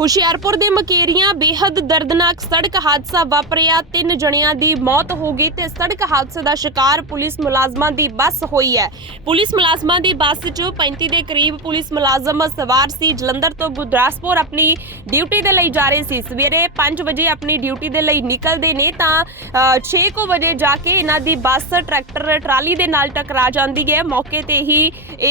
ਹੁਸ਼ਿਆਰਪੁਰ ਦੇ ਮਕੇਰੀਆਂ ਬੇਹੱਦ ਦਰਦਨਾਕ ਸੜਕ ਹਾਦਸਾ ਵਾਪਰਿਆ। ਤਿੰਨ ਜਣਿਆਂ ਦੀ ਮੌਤ ਹੋ ਗਈ ਤੇ ਸੜਕ ਹਾਦਸੇ ਦਾ ਸ਼ਿਕਾਰ ਪੁਲਿਸ ਮੁਲਾਜ਼ਮਾਂ ਦੀ ਬੱਸ ਹੋਈ ਹੈ। ਪੁਲਿਸ ਮੁਲਾਜ਼ਮਾਂ ਦੀ ਬੱਸ 'ਚ 35 ਦੇ ਕਰੀਬ ਪੁਲਿਸ ਮੁਲਾਜ਼ਮ ਸਵਾਰ ਸੀ। ਜਲੰਧਰ ਤੋਂ ਗੁਰਦਾਸਪੁਰ ਆਪਣੀ ਡਿਊਟੀ ਦੇ ਲਈ ਜਾ ਰਹੇ ਸੀ। ਸਵੇਰੇ 5 ਵਜੇ ਆਪਣੀ ਡਿਊਟੀ ਦੇ ਲਈ ਨਿਕਲਦੇ ਨੇ ਤਾਂ 6:00 ਵਜੇ ਜਾ ਕੇ ਇਹਨਾਂ ਦੀ ਬੱਸ ਟਰੈਕਟਰ, ਟਰਾਲੀ ਦੇ ਨਾਲ ਟਕਰਾ ਜਾਂਦੀ ਹੈ। ਮੌਕੇ ਤੇ ਹੀ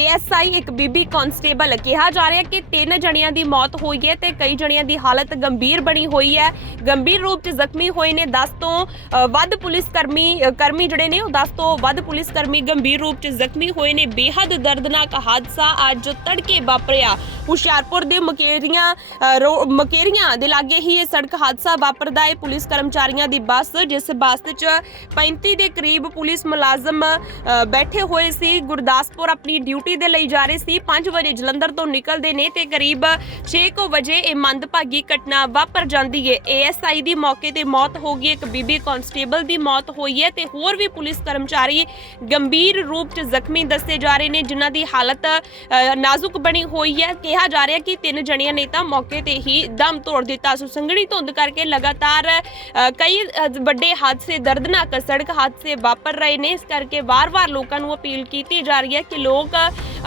ਏਐਸਆਈ ਇੱਕ ਬੀਬੀ ਕਾਂਸਟੇਬਲ ਕਿਹਾ ਜਾ ਰਿਹਾ ਕਿ ਤਿੰਨ ਜਣਿਆਂ ਦੀ ਮੌਤ ਹੋਈ ਹੈ ਤੇ ਕਈ ਜਣਿਆਂ ਦੀ ਹਾਲਤ ਗੰਭੀਰ ਬਣੀ ਹੋਈ ਹੈ। ਗੰਭੀਰ ਰੂਪ 'ਚ ਜ਼ਖਮੀ ਹੋਏ ਨੇ 10 ਤੋਂ ਅ, ਵੱਧ ਪੁਲਿਸ ਕਰਮੀ ਕਰਮੀ ਜਿਹੜੇ ਨੇ ਉਹ 10 ਤੋਂ ਵੱਧ ਪੁਲਿਸ ਕਰਮੀ ਗੰਭੀਰ ਰੂਪ 'ਚ ਜ਼ਖਮੀ ਹੋਏ ਨੇ। ਬੇਹੱਦ ਦਰਦਨਾਕ ਹਾਦਸਾ ਅੱਜ ਤੜਕੇ ਵਾਪਰਿਆ। ਹੁਸ਼ਿਆਰਪੁਰ ਦੇ ਮਕੇਰੀਆਂ ਰੋ- ਮਕੇਰੀਆਂ ਦੇ ਲਾਗੇ ਹੀ ਇਹ ਸੜਕ ਹਾਦਸਾ ਵਾਪਰਦਾ ਹੈ। ਪੁਲਿਸ ਕਰਮਚਾਰੀਆਂ ਦੀ ਬੱਸ ਜਿਸ ਬੱਸ 'ਚ 35 ਦੇ ਕਰੀਬ ਪੁਲਿਸ ਮੁਲਾਜ਼ਮ ਬੈਠੇ ਹੋਏ ਸੀ। ਗੁਰਦਾਸਪੁਰ ਆਪਣੀ ਡਿਊਟੀ ਦੇ ਲਈ ਜਾ ਰਹੇ ਸੀ। 5 ਵਜੇ ਜਲੰਧਰ ਤੋਂ ਨਿਕਲਦੇ ਨੇ ਤੇ ਕਰੀਬ 6 ਵਜੇ ਇਹ ਮੰਦਭਾਗੀ ਘਟਨਾ ਵਾਪਰ ਜਾਂਦੀ ਹੈ। ਏਐਸਆਈ ਦੀ ਮੌਕੇ ਤੇ ਮੌਤ ਹੋ ਗਈ। ਇੱਕ ਬੀਬੀ ਕਾਂਸਟੇਬਲ ਦੀ ਮੌਤ ਹੋਈ ਹੈ ਤੇ ਹੋਰ ਵੀ ਪੁਲਿਸ ਕਰਮਚਾਰੀ ਗੰਭੀਰ ਰੂਪ 'ਚ ਜ਼ਖਮੀ ਦੱਸੇ ਜਾ ਰਹੇ ਨੇ ਜਿਨ੍ਹਾਂ ਦੀ ਹਾਲਤ ਅ, ਨਾਜ਼ੁਕ ਬਣੀ ਹੋਈ ਹੈ। ਕਿਹਾ ਜਾ ਰਿਹਾ ਕਿ ਤਿੰਨ ਜਣਿਆਂ ਨੇ ਤਾਂ ਮੌਕੇ ਤੇ ਹੀ ਦਮ ਤੋੜ ਦਿੱਤਾ। ਸੋ ਸੰਘਣੀ ਧੁੰਦ ਕਰਕੇ ਲਗਾਤਾਰ ਕਈ ਵੱਡੇ ਹਾਦਸੇ ਦਰਦਨਾਕ ਸੜਕ ਹਾਦਸੇ ਵਾਪਰ ਰਹੇ ਨੇ। ਇਸ ਕਰਕੇ ਵਾਰ-ਵਾਰ ਲੋਕਾਂ ਨੂੰ ਅਪੀਲ ਕੀਤੀ ਜਾ ਰਹੀ ਹੈ ਕਿ ਲੋਕ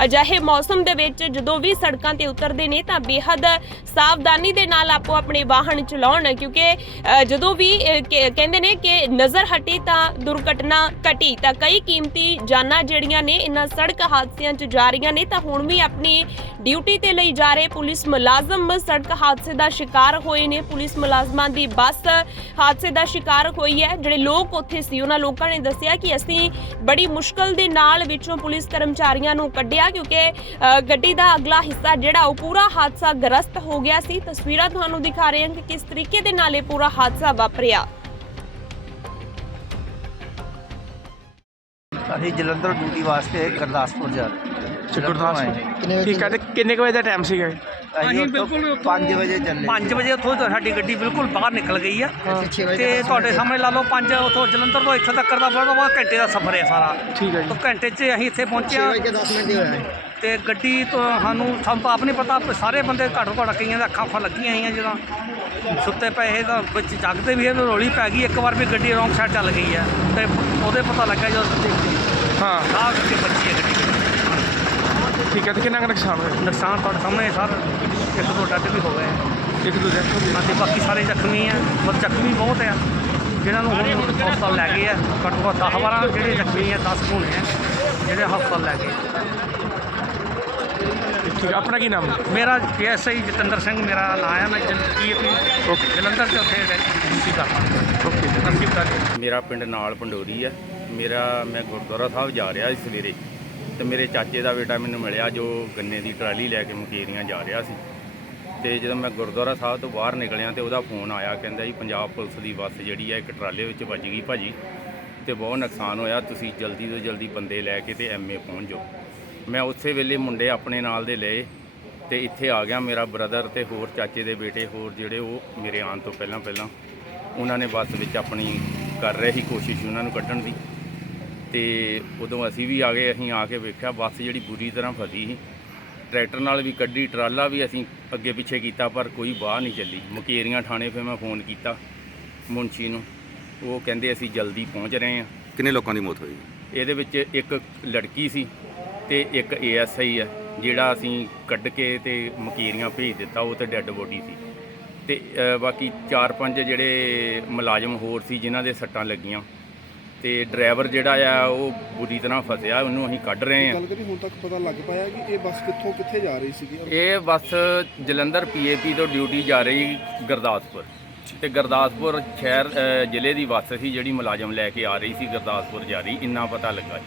ਅਜਿਹੇ ਮੌਸਮ ਦੇ ਵਿੱਚ ਜਦੋਂ ਵੀ ਸੜਕਾਂ ਤੇ ਉਤਰਦੇ ਨੇ ਤਾਂ ਬੇਹੱਦ ਸਾਵਧਾਨੀ ਦੇ ਨਾਲ ਆਪੋ ਆਪਣੇ ਵਾਹਨ ਚਲਾਉਣ ਕਿਉਂਕਿ ਅ, ਜਦੋਂ ਵੀ ਕਹਿੰਦੇ ਨੇ ਕਿ ਨਜ਼ਰ ਹਟੀ ਤਾਂ ਦੁਰਘਟਨਾ ਘਟੀ। ਤਾਂ ਕਈ ਕੀਮਤੀ ਜਾਨਾਂ ਜਿਹੜੀਆਂ ਨੇ ਇਹਨਾਂ ਸੜਕ ਹਾਦਸਿਆਂ 'ਚ ਜਾ ਰਹੀਆਂ ਨੇ ਤਾਂ ਹੁਣ ਵੀ ਆਪਣੀ ਡਿਊਟੀ ਤੇ ਲਈ ਜਾ ਰਹੇ ਪੁਲਿਸ ਮੁਲਾਜ਼ਮ। ਸੜਕ ਹਾਦਸੇ ਦਾ ਸ਼ਿਕਾਰ ਹੋਏ ਨੇ ਪੁਲਿਸ ਮੁਲਾਜ਼ਮਾਂ ਦੀ ਬੱਸ ਹਾਦਸੇ ਦਾ ਸ਼ਿਕਾਰ ਹੋਈ ਹੈ। ਜਿਹੜੇ ਲੋਕ ਉੱਥੇ ਸੀ, ਉਹਨਾਂ ਲੋਕਾਂ ਨੇ ਦੱਸਿਆ ਕਿ ਅਸੀਂ ਬੜੀ ਮੁਸ਼ਕਲ ਦੇ ਨਾਲ ਵਿੱਚੋਂ ਪੁਲਿਸ ਕਰਮਚਾਰੀਆਂ ਨੂੰ ਕੱਢਿਆ ਕਿਉਂਕਿ ਗੱਡੀ ਦਾ ਅਗਲਾ ਹਿੱਸਾ ਜਿਹੜਾ ਉਹ ਪੂਰਾ ਹਾਦਸਾ ਗ੍ਰਸਤ ਹੋ ਗਿਆ ਸੀ। ਤਸਵੀਰਾਂ ਤੁਹਾਨੂੰ ਦਿਖਾ ਰਹੇ ਹਾਂ ਕਿ ਕਿਸ ਤਰੀਕੇ ਦੇ ਨਾਲ ਇਹ ਪੂਰਾ ਹਾਦਸਾ ਵਾਪਰਿਆ। ਅਸੀਂ ਜਲੰਧਰ ਡਿਊਟੀ ਵਾਸਤੇ ਗੁਰਦਾਸਪੁਰ ਜਾ ਰਹੇ ਗੁਰਦਾਸਪੁਰ। ਠੀਕ ਹੈ ਤੇ ਕਿੰਨੇ ਕੁ ਵਜੇ ਦਾ ਟਾਈਮ ਸੀਗਾ ਅਸੀਂ ਬਿਲਕੁਲ 5 ਵਜੇ ਚੱਲੇ। 5 ਵਜੇ ਉੱਥੋਂ ਤਾਂ ਸਾਡੀ ਗੱਡੀ ਬਿਲਕੁਲ ਬਾਹਰ ਨਿਕਲ ਗਈ ਆ। ਤੇ ਤੁਹਾਡੇ ਸਾਹਮਣੇ ਲਾ ਲਓ 5 ਉੱਥੋਂ ਜਲੰਧਰ ਤੋਂ ਇੱਥੇ ਤੱਕ ਦਾ ਬੜਾ ਬਹੁਤ ਘੰਟੇ ਦਾ ਸਫ਼ਰ ਹੈ ਸਾਰਾ। ਠੀਕ ਹੈ ਤੋਂ ਜੀ ਘੰਟੇ 'ਚ ਅਸੀਂ ਇੱਥੇ ਪਹੁੰਚੇ ਹਾਂ ਤੇ ਗੱਡੀ ਤੋਂ ਸਾਨੂੰ ਸਾਨੂੰ ਤਾਂ ਆਪ ਨਹੀਂ ਪਤਾ ਵੀ ਸਾਰੇ ਬੰਦੇ ਘੱਟੋ ਘੱਟ ਕਈਆਂ ਦੇ ਅੱਖਾਂ ਅੱਖਾਂ ਲੱਗੀਆਂ ਹੋਈਆਂ ਜਦੋਂ। ਸੁੱਤੇ ਪਏ ਇਹ ਤਾਂ ਵਿੱਚ ਜਾਗਦੇ ਵੀ ਇਹ ਰੋਲੀ ਪੈ ਗਈ। ਇੱਕ ਵਾਰ ਵੀ ਗੱਡੀ ਰੌਂਗ ਸਾਈਡ ਚੱਲ ਗਈ ਹੈ ਤੇ ਉਹਦੇ ਪਤਾ ਲੱਗਾ ਜਦੋਂ ਦੇਖੀ। ਹਾਂ। ਆਹ ਕਰਕੇ ਬੱਚੀ ਹੈ ਗੱਡੀ ਠੀਕ ਹੈ ਤੇ ਕਿੰਨਾ ਕੁ ਨੁਕਸਾਨ ਹੋਇਆ? ਨੁਕਸਾਨ ਤੁਹਾਡੇ ਸਾਹਮਣੇ ਸਰ ਇੱਕ ਦੋ ਡੱਡ ਵੀ ਹੋ ਗਏ ਆ। ਇੱਕ ਦੋ ਡੈਥ ਹੋ ਗਈ ਅਤੇ ਬਾਕੀ ਸਾਰੇ ਜ਼ਖਮੀ ਆ ਪਰ ਜ਼ਖਮੀ ਬਹੁਤ ਆ। ਜਿਨ੍ਹਾਂ ਨੂੰ ਹੁਣ ਹਸਪਤਾਲ ਲੈ ਗਏ ਆ ਘੱਟੋ ਘੱਟ 10 12 ਜਿਹੜੇ ਜ਼ਖਮੀ ਆ 10 ਹੋਣੇ ਆ ਜਿਹੜੇ ਹਸਪਤਾਲ ਲੈ ਗਏ। ਠੀਕ ਆਪਣਾ ਕੀ ਨਾਮ? ਮੇਰਾ ਐਸਆਈ ਜਤਿੰਦਰ ਸਿੰਘ ਮੇਰਾ ਨਾਮ ਹੈ ਮੈਂ ਜੀਪੀ ਓਕੇ। ਜਲੰਧਰ ਚ ਉੱਥੇ ਡਿਊਟੀ ਕਰਦਾ ਓਕੇ। ਮੇਰਾ ਪਿੰਡ ਨਾਲ ਪੰਡੋਰੀ ਹੈ ਮੇਰਾ ਮੈਂ ਗੁਰਦੁਆਰਾ ਸਾਹਿਬ ਜਾ ਰਿਹਾ ਸੀ ਸਵੇਰੇ। ਤੇ ਮੇਰੇ ਚਾਚੇ ਦਾ ਬੇਟਾ ਮੈਨੂੰ ਮਿਲਿਆ ਜੋ ਗੰਨੇ ਦੀ ਟਰਾਲੀ ਲੈ ਕੇ ਮੁਕੇਰੀਆਂ ਜਾ ਰਿਹਾ ਸੀ। ਤੇ ਜਦੋਂ ਮੈਂ ਗੁਰਦੁਆਰਾ ਸਾਹਿਬ ਤੋਂ ਬਾਹਰ ਨਿਕਲਿਆ ਤੇ ਉਹਦਾ ਫੋਨ ਆਇਆ, ਕਹਿੰਦਾ ਜੀ ਪੰਜਾਬ ਪੁਲਿਸ ਦੀ ਬੱਸ ਜਿਹੜੀ ਹੈ ਇੱਕ ਟਰਾਲੇ ਵਿੱਚ ਵੱਜ ਗਈ ਭਾਜੀ ਤੇ ਬਹੁਤ ਨੁਕਸਾਨ ਹੋਇਆ, ਤੁਸੀਂ ਜਲਦੀ ਤੋਂ ਜਲਦੀ ਬੰਦੇ ਲੈ ਕੇ ਤੇ ਐਮਏ ਪਹੁੰਚ ਜਾਓ। ਮੈਂ ਉਸੇ ਵੇਲੇ ਮੁੰਡੇ ਆਪਣੇ ਨਾਲ ਦੇ ਲਏ ਤੇ ਇੱਥੇ ਆ ਗਿਆ ਮੇਰਾ ਬ੍ਰਦਰ ਤੇ ਹੋਰ ਚਾਚੇ ਦੇ ਬੇਟੇ, ਹੋਰ ਜਿਹੜੇ ਉਹ ਮੇਰੇ ਆਉਣ ਤੋਂ ਪਹਿਲਾਂ ਪਹਿਲਾਂ ਉਹਨਾਂ ਨੇ ਬੱਸ ਵਿੱਚ ਆਪਣੀ ਕਰ ਰਹੇ ਸੀ, ਕੋਸ਼ਿਸ਼ ਉਹਨਾਂ ਨੂੰ ਕੱਢਣ ਦੀ। ਤੇ ਉਦੋਂ ਅਸੀਂ ਵੀ ਆ ਗਏ ਅਸੀਂ ਆ ਕੇ ਵੇਖਿਆ ਬੱਸ ਜਿਹੜੀ ਬੁਰੀ ਤਰ੍ਹਾਂ ਫਸੀ ਸੀ। ਟਰੈਕਟਰ ਨਾਲ ਵੀ ਕੱਢੀ ਟਰਾਲਾ ਵੀ ਅਸੀਂ ਅੱਗੇ ਪਿੱਛੇ ਕੀਤਾ ਪਰ ਕੋਈ ਬਾਹ ਨਹੀਂ ਚੱਲੀ। ਮਕੇਰੀਆਂ ਥਾਣੇ ਫਿਰ ਮੈਂ ਫੋਨ ਕੀਤਾ ਮੁੰਸ਼ੀ ਨੂੰ। ਉਹ ਕਹਿੰਦੇ ਅਸੀਂ ਜਲਦੀ ਪਹੁੰਚ ਰਹੇ ਹਾਂ। ਕਿੰਨੇ ਲੋਕਾਂ ਦੀ ਮੌਤ ਹੋਈ? ਇਹਦੇ ਵਿੱਚ ਇੱਕ ਲੜਕੀ ਸੀ ਤੇ ਇੱਕ ਏਐਸਆਈ ਹੈ ਜਿਹੜਾ ਅਸੀਂ ਕੱਢ ਕੇ ਤੇ ਮਕੀਰੀਆਂ ਭੇਜ ਦਿੱਤਾ ਉਹ ਤੇ ਡੈੱਡ ਬੋਡੀ ਸੀ। ਤੇ ਅ, ਬਾਕੀ 4-5 ਜਿਹੜੇ ਮੁਲਾਜ਼ਮ ਹੋਰ ਸੀ ਜਿਨ੍ਹਾਂ ਦੇ ਸੱਟਾਂ ਲੱਗੀਆਂ ਤੇ ਡਰਾਈਵਰ ਜਿਹੜਾ ਆ ਉਹ ਬੁਰੀ ਤਰ੍ਹਾਂ ਫਸਿਆ ਉਹਨੂੰ ਅਸੀਂ ਕੱਢ ਰਹੇ ਹਾਂ। ਗੱਲ ਕਰੀ ਹੁਣ ਤੱਕ ਪਤਾ ਲੱਗ ਪਾਇਆ ਕਿ ਇਹ ਬੱਸ ਕਿੱਥੋਂ ਕਿੱਥੇ ਜਾ ਰਹੀ ਸੀਗੀ? ਔਰ ਇਹ ਬੱਸ ਜਲੰਧਰ ਪੀਏਪੀ ਤੋਂ ਡਿਊਟੀ ਜਾ ਰਹੀ ਗੁਰਦਾਸਪੁਰ। ਤੇ ਗੁਰਦਾਸਪੁਰ ਸ਼ਹਿਰ ਅ, ਜ਼ਿਲ੍ਹੇ ਦੀ ਬੱਸ ਸੀ ਜਿਹੜੀ ਮੁਲਾਜ਼ਮ ਲੈ ਕੇ ਆ ਰਹੀ ਸੀ ਗੁਰਦਾਸਪੁਰ ਜਾ ਰਹੀ ਇੰਨਾ ਪਤਾ ਲੱਗਾ।